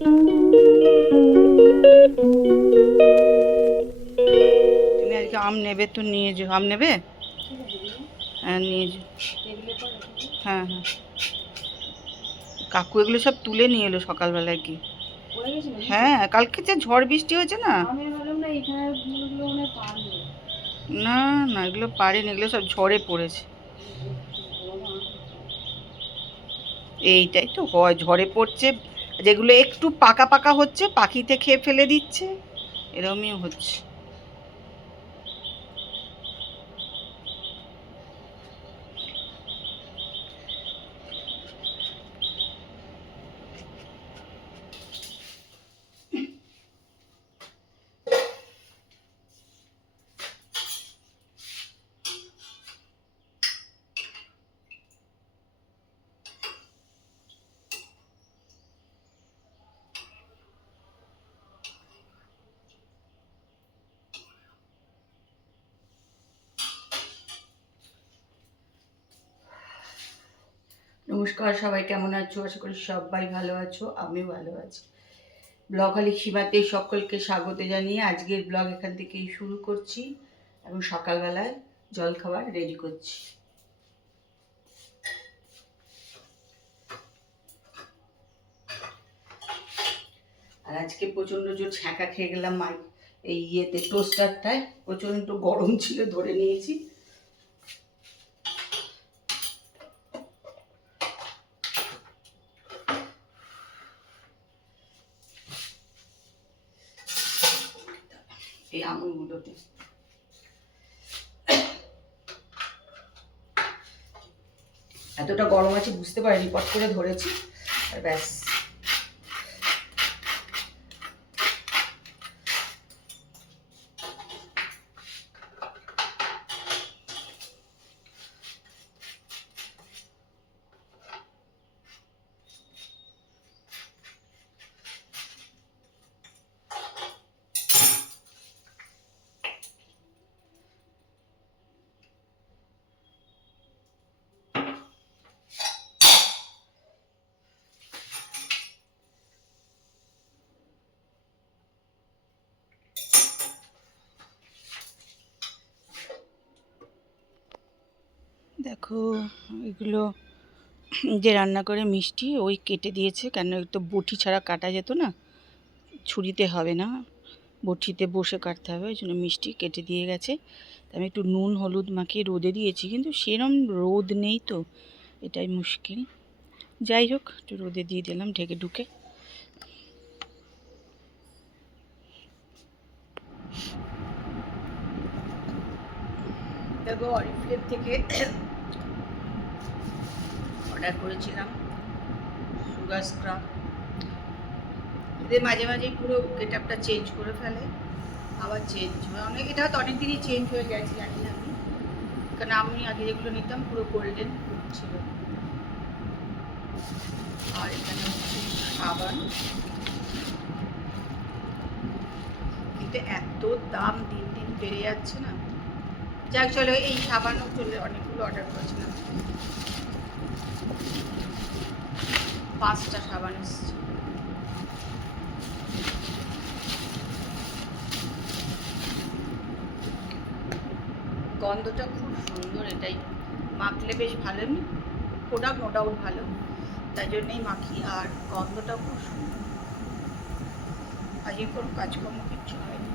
তুমি আজকে আম নেবে তো নিয়ে যাও। আম নেবে? হ্যাঁ নিয়ে যাও। হ্যাঁ হ্যাঁ, কাকু এগুলো সব তুলে নিয়ে এলো সকালবেলায় কি। হ্যাঁ কালকে যে ঝড় বৃষ্টি হয়েছে না। না না, এগুলো পারেনি, এগুলো সব ঝড়ে পড়েছে। এইটাই তো হয়, ঝড়ে পড়ছে। যেগুলো একটু পাকা পাকা হচ্ছে পাখিতে খেয়ে ফেলে দিচ্ছে, এরমই হচ্ছে। নমস্কার, সবাই কেমন আছো? আশা করি সবাই ভালো আছো, আমিও ভালো আছি। ব্লগ আলি সীমাতে সকলকে স্বাগত জানিয়ে আজকের ব্লগ এখান থেকেই শুরু করছি এবং সকালবেলায় জলখাবার রেডি করছি। আর আজকে প্রচণ্ড জোর ছ্যাঁকা খেয়ে গেলাম এই ইয়েতে টোস্টারটায়, প্রচণ্ড গরম ছিল, ধরে নিয়েছি। এই আঙুলগুলোতে এতটা গরম আছে বুঝতে পারিনি, পট করে ধরেছি আর ব্যাস। দেখো এগুলো যে রান্না করে মিষ্টি ওই কেটে দিয়েছে, কেন তো বটি ছাড়া কাটা যেত না, ছুরিতে হবে না, বটিতে বসে কাটতে হবে, ওই জন্য মিষ্টি কেটে দিয়ে গেছে। আমি একটু নুন হলুদ মাখিয়ে রোদে দিয়েছি, কিন্তু সেরম রোদ নেই তো, এটাই মুশকিল। যাই হোক, একটু রোদে দিয়ে দিলাম ঢেকে ঢুকে। দেখো অরিফ্লেম থেকে অর্ডার করেছিলাম সুগার স্ক্রাব। এদের মাঝে মাঝেই পুরো গেট আপটা চেঞ্জ করে ফেলে, আবার চেঞ্জ হয় অনেক। এটা হয়তো অনেক দিনই চেঞ্জ হয়ে গেছে, জানি না আমি, কারণ আমি আগে যেগুলো নিতাম পুরো গোল্ডেন ছিল। আর এখানে হচ্ছে সাবান, কিন্তু এত দাম দিন দিন বেড়ে যাচ্ছে না। যাক চলো, এই সাবানও চলে, অনেকগুলো অর্ডার করেছিলাম, 5টা সাবান এসছে। গন্ধটা খুব সুন্দর, এটাই মাখলে বেশ ভালো। এমনি প্রোডাক্ট নো ডাউট ভালো, তাই জন্যই মাখি। আর গন্ধটা খুব সুন্দর। আজকে কোনো কাজকর্ম কিচ্ছু হয়নি।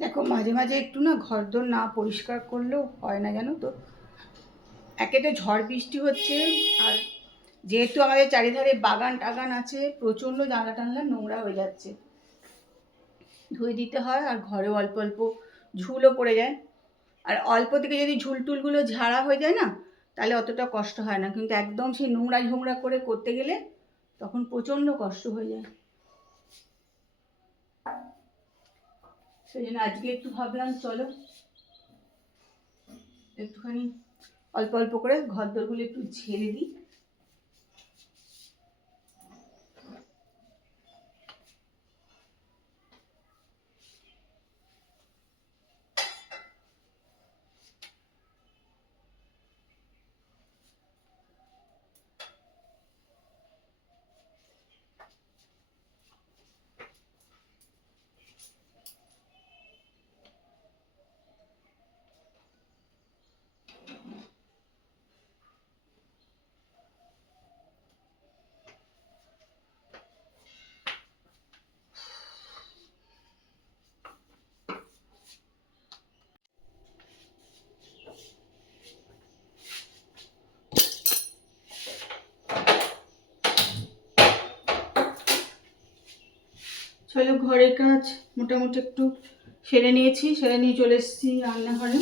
দেখো মাঝে মাঝে একটু না ঘরদোর না পরিষ্কার করলেও হয় না, জানো তো। একে তো ঝড় বৃষ্টি হচ্ছে, আর যেহেতু আমাদের চারিধারে বাগান টাগান আছে, প্রচণ্ড জানলা টানলা নোংরা হয়ে যাচ্ছে, ধুয়ে দিতে হয়। আর ঘরেও অল্প অল্প ঝুলও পড়ে যায়, আর অল্প থেকে যদি ঝুল টুলগুলো ঝাড়া হয়ে যায় না, তাহলে অতটা কষ্ট হয় না। কিন্তু একদম সেই নোংরা ঝোংরা করে করতে গেলে তখন প্রচণ্ড কষ্ট হয়ে যায়। সেই জন্য আজকে একটু ভাবলাম চলো একটুখানি অল্প অল্প করে ঘরদোরগুলো একটু ঝেড়ে দিই। চলো ঘরের কাজ মোটামুটি একটু সেরে নিয়েছি, সেরে নিয়ে চলে এসেছি রান্নাঘরে।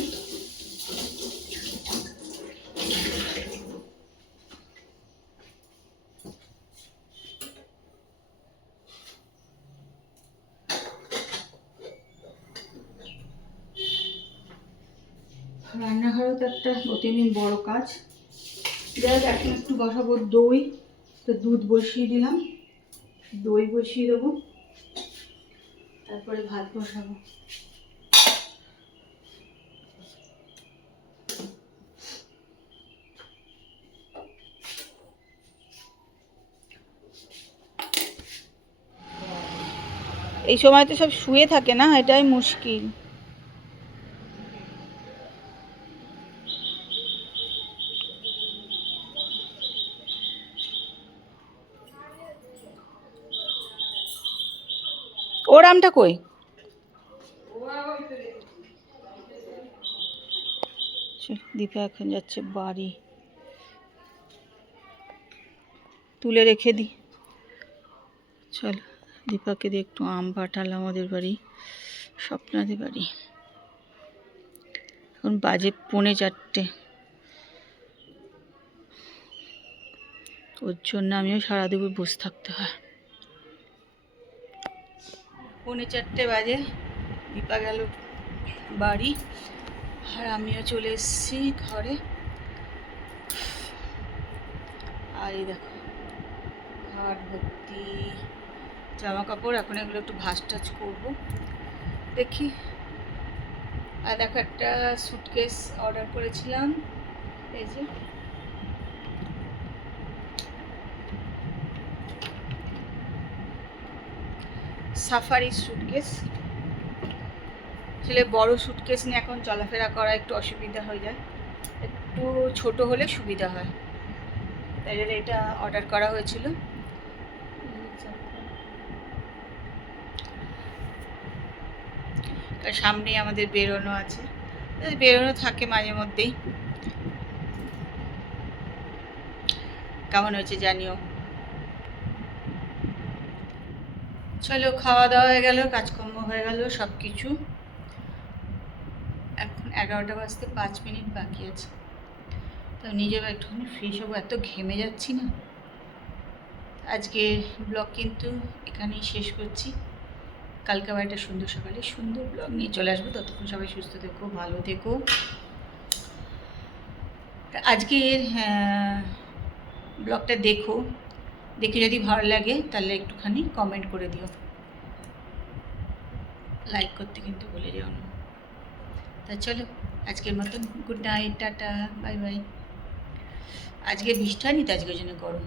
রান্নাঘরেও তো একটা প্রতিদিন বড় কাজ। যাই হোক, এখন একটু বসাবো দই, তো দুধ বসিয়ে দিলাম, দই বসিয়ে দেবো, তারপরে ভাত বসাবো। এই সময় তো সব শুয়ে থাকে না, এটাই মুশকিল। ওর আমটা কই? দীপা এখন যাচ্ছে বাড়ি, তুলে রেখে দিই। চলো দীপাকে দিয়ে একটু আম পাঠালাম ওদের বাড়ি, স্বপ্নাদের বাড়ি। এখন বাজে 3:45, ওর জন্য আমিও সারা দুপুর বসে থাকতে হয়। 3:45 বাজে, দীপা গেল বাড়ি, আর আমিও চলে এসেছি ঘরে। আর এই দেখো ঘর ভর্তি জামা কাপড়, এখন এগুলো একটু ভাঁজ টাজ করবো দেখি। আর দেখো একটা সুটকেস অর্ডার করেছিলাম, এই যে সাফারি সুটকেস। আসলে বড় সুটকেস নিয়ে এখন চলাফেরা করা একটু অসুবিধা হয়ে যায়, একটু ছোট হলে সুবিধা হয়, তাই জন্য এটা অর্ডার করা হয়েছিল। সামনেই আমাদের বেরোনো আছে, বেরোনো থাকে মাঝে মধ্যেই। কেমন হয়েছে জানিও। চলো খাওয়া দাওয়া হয়ে গেল, কাজকর্ম হয়ে গেল সব কিছু। এখন 11টা বাজতে 5 মিনিট বাকি আছে, তো নিজেও একটুখানি ফ্রেশ হবো, এত ঘেমে যাচ্ছি না। আজকে ব্লগ কিন্তু এখানেই শেষ করছি, কালকে আবার একটা সুন্দর সকালে সুন্দর ব্লগ নিয়ে চলে আসবো। ততক্ষণ সবাই সুস্থ থেকো, ভালো থেকো। আজকের ব্লগটা দেখো, দেখে যদি ভালো লাগে তাহলে একটুখানি কমেন্ট করে দিও, লাইক করতে কিন্তু ভুলে যেও না। তা চলো আজকের মতন good night, tata, bye bye. আজকে বৃষ্টি হয়নি তো, আজকের জন্য গরম।